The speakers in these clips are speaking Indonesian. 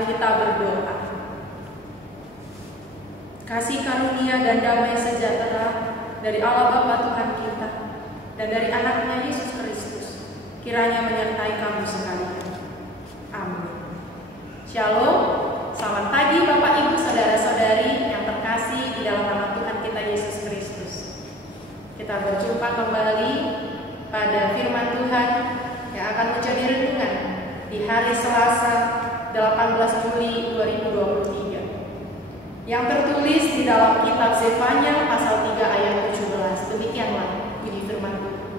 Mari kita berdoa. Kasih karunia dan damai sejahtera dari Allah Bapa Tuhan kita dan dari anaknya Yesus Kristus kiranya menyertai kamu sekalian. Amin. Shalom. Selamat pagi Bapak Ibu Saudara-saudari yang terkasih di dalam nama Tuhan kita Yesus Kristus. Kita berjumpa kembali pada firman Tuhan yang akan menjadi renungan di hari Selasa 18 Juli 2023 yang tertulis di dalam kitab Zefanya pasal 3 ayat 17. Demikianlah bunyi firman Tuhan.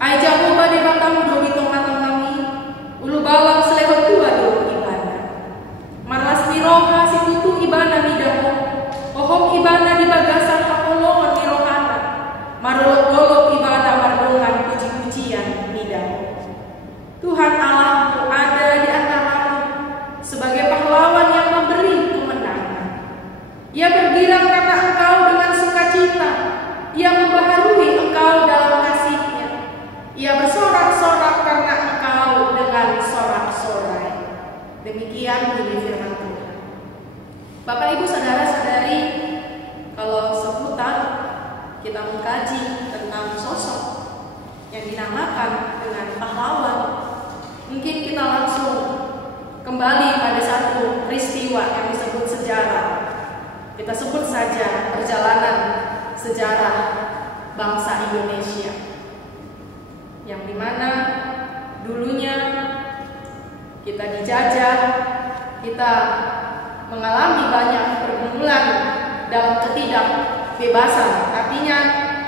Ai jago bade batamu do di tengah-tengami ulu balang selewat tua do ibana marlas miroha si tutu ibana midaho ohom ibana di bagasan apolongan mirohana marolok-olok ibana mardongan puji-pujian midaho. Tuhan Allahmu ada di antaramu sebagai pahlawan yang memberi kemenangan. Ia bergirang karena engkau dengan sukacita. Ia membaharui engkau dalam kasih-Nya. Ia bersorak-sorak karena engkau dengan sorak-sorai. Demikian bunyi firman Tuhan. Bapak Ibu Saudara-saudari, kalau seputar kita mengkaji tentang sosok yang dinamakan dengan pahlawan, mungkin kita langsung kembali pada satu peristiwa yang disebut sejarah. Kita sebut saja perjalanan sejarah bangsa Indonesia, yang dimana dulunya kita dijajah, kita mengalami banyak pergumulan dalam ketidakbebasan. Artinya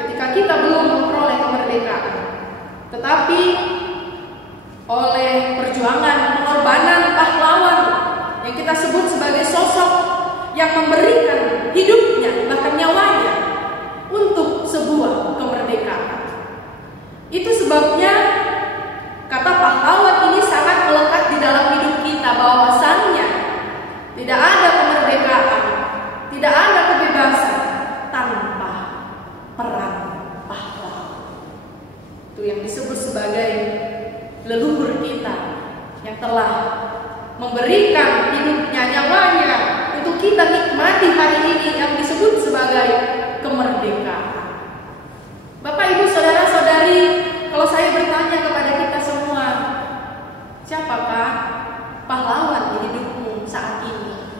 ketika kita belum memperoleh kemerdekaan, tetapi oleh perjuangan pengorbanan pahlawan yang kita sebut sebagai sosok yang memberikan hidupnya bahkan nyawanya untuk sebuah kemerdekaan. Itu sebabnya kata pahlawan ini sangat melekat di dalam hidup kita, bahwasannya tidak ada kemerdekaan, tidak ada kebebasan tanpa peran pahlawan. Itu yang disebut sebagai leluhur kita yang telah memberikan hidupnya, nyawanya untuk kita nikmati hari ini yang disebut sebagai kemerdekaan. Bapak Ibu Saudara-saudari, kalau saya bertanya kepada kita semua, siapakah pahlawan di hidupmu saat ini?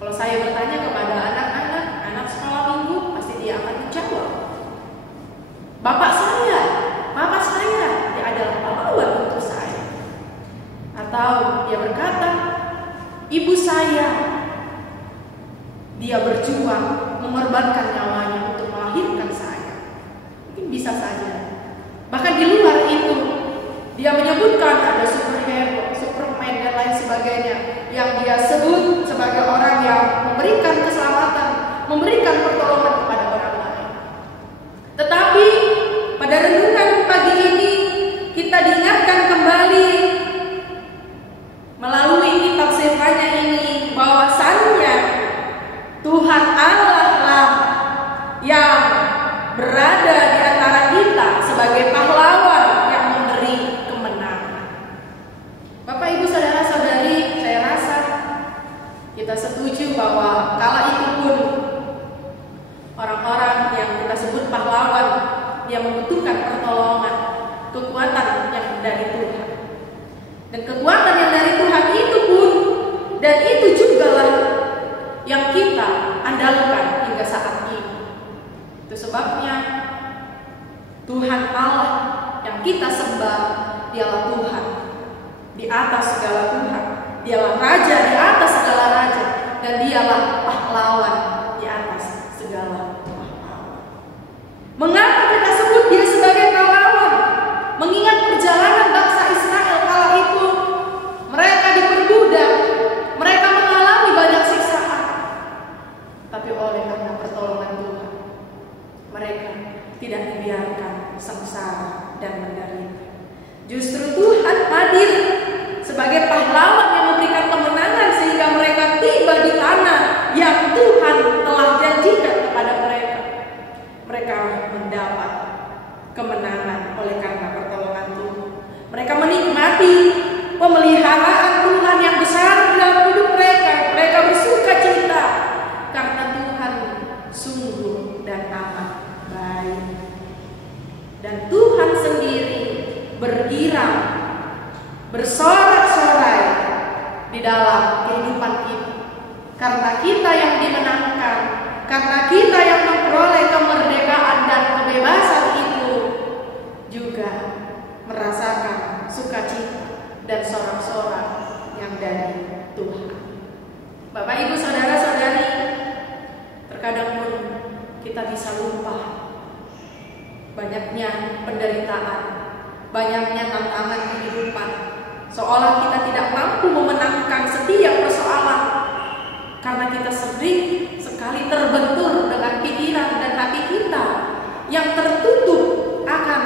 Kalau saya bertanya kepada anak-anak, anak sekolah minggu, pasti dia akan menjawab, bapak saya, mama saya, dia adalah pahlawan untuk saya. Atau dia berkata, ibu saya, dia berjuang mengorbankan nyawanya untuk melahirkan saya. Mungkin bisa saja. Bahkan di luar itu, dia menyebutkan ada superhero, Superman dan lain sebagainya, yang dia sebut sebagai orang yang memberikan keselamatan, memberikan pertolongan kepada orang lain. Tetapi pada renungan pagi ini kita diingatkan kembali melalui kitab Zefanya ini bahwasannya Tuhan Allah lah yang berada di antara kita sebagai pahlawan yang memberi kemenangan. Bapak Ibu Saudara-saudari, saya rasa kita setuju bahwa kala itu pun orang-orang yang kita sebut pahlawan, dia membutuhkan pertolongan, kekuatan yang dari Tuhan. Dan kekuatan yang dari Tuhan itu pun, dan itu juga lah yang kita andalkan hingga saat ini. Itu sebabnya Tuhan Allah yang kita sembah, dialah Tuhan di atas segala Tuhan, dialah Raja di atas segala Raja, dan dialah pahlawan di atas segala pahlawan. Mengapa kita sebut dia sebagai pahlawan? Mengingat perjalanan bangsa Israel kala itu, mereka diperbudak, mereka mengalami banyak siksaan, tapi oleh karena pertolongan Tuhan, mereka tidak dibiarkan sengsara dan menderita. Justru Tuhan hadir sebagai pahlawan yang memberikan kemenangan dalam kehidupan kita. Karena kita yang dimenangkan, karena kita yang memperoleh kemerdekaan dan kebebasan itu, juga merasakan sukacita dan sorak-sorak yang dari Tuhan. Bapak, Ibu, saudara-saudari, terkadang pun kita bisa lupa banyaknya penderitaan, banyaknya tantangan kehidupan, seolah kita tidak mampu memenangkan setiap persoalan karena kita sering sekali terbentur dengan pikiran dan hati kita yang tertutup akan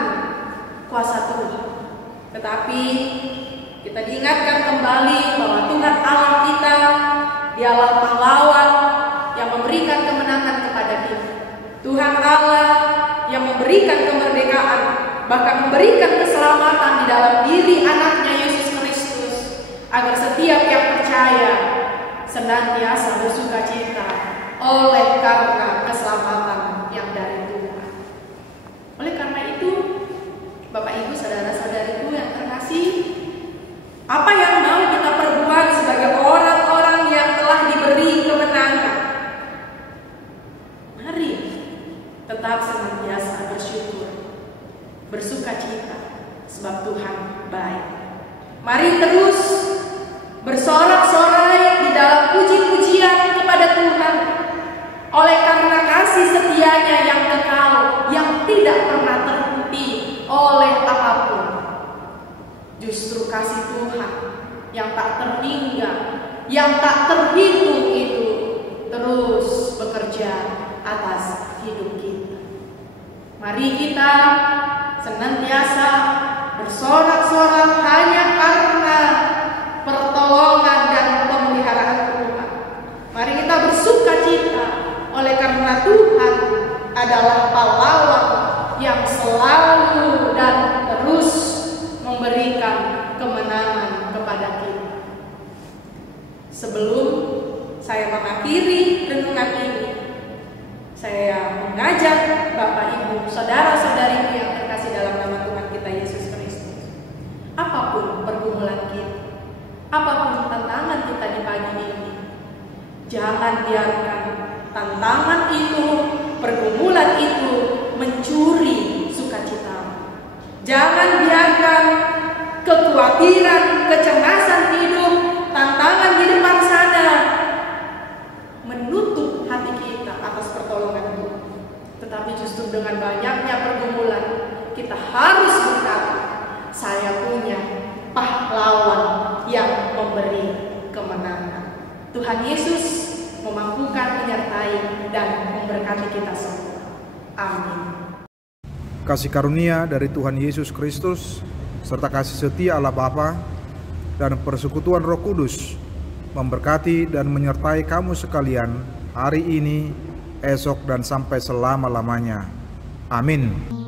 kuasa Tuhan. Tetapi kita diingatkan kembali bahwa Tuhan Allah kita, Dialah pahlawan yang memberikan kemenangan kepada kita. Tuhan Allah yang memberikan kemerdekaan, bahkan memberikan keselamatan di dalam diri anaknya Yesus Kristus, agar setiap yang percaya senantiasa bersukacita oleh karena keselamatan yang dari Tuhan. Oleh karena itu, Bapak, Ibu, saudara-saudariku yang terkasih, apa yang mau kita perbuat sebagai orang-orang yang telah diberi kemenangan? Mari tetap senantiasa bersyukur, bersukacita, sebab Tuhan baik. Mari terus bersorak-sorai di dalam puji-pujian kepada Tuhan, oleh karena kasih setianya yang kekal, yang tidak pernah terhenti oleh apapun. Justru kasih Tuhan yang tak terhingga, yang tak terhitung itu terus bekerja atas hidup kita. Mari kita senantiasa bersorak-sorak hanya karena pertolongan dan pemeliharaan Tuhan. Mari kita bersukacita oleh karena Tuhan adalah pahlawan yang selalu dan terus memberikan kemenangan kepada kita. Sebelum saya mengakhiri renungan ini, saya mengajak Bapak, Ibu, saudara-saudariku yang terkasih dalam nama Tuhan kita Yesus Kristus. Apapun pergumulan kita, apapun tantangan kita di pagi ini, jangan biarkan tantangan itu, pergumulan itu mencuri sukacita. Jangan biarkan kekhawatiran, kecemasan hidup, tantangan di depan sana menutup hati kita atas pertolongan Tuhan. Tetapi justru dengan banyaknya pergumulan, kita harus berkata, saya punya pahlawan yang memberi kemenangan. Tuhan Yesus memampukan, menyertai, dan memberkati kita semua. Amin. Kasih karunia dari Tuhan Yesus Kristus, serta kasih setia Allah Bapa, dan persekutuan Roh Kudus memberkati dan menyertai kamu sekalian hari ini, esok, dan sampai selama-lamanya. Amin.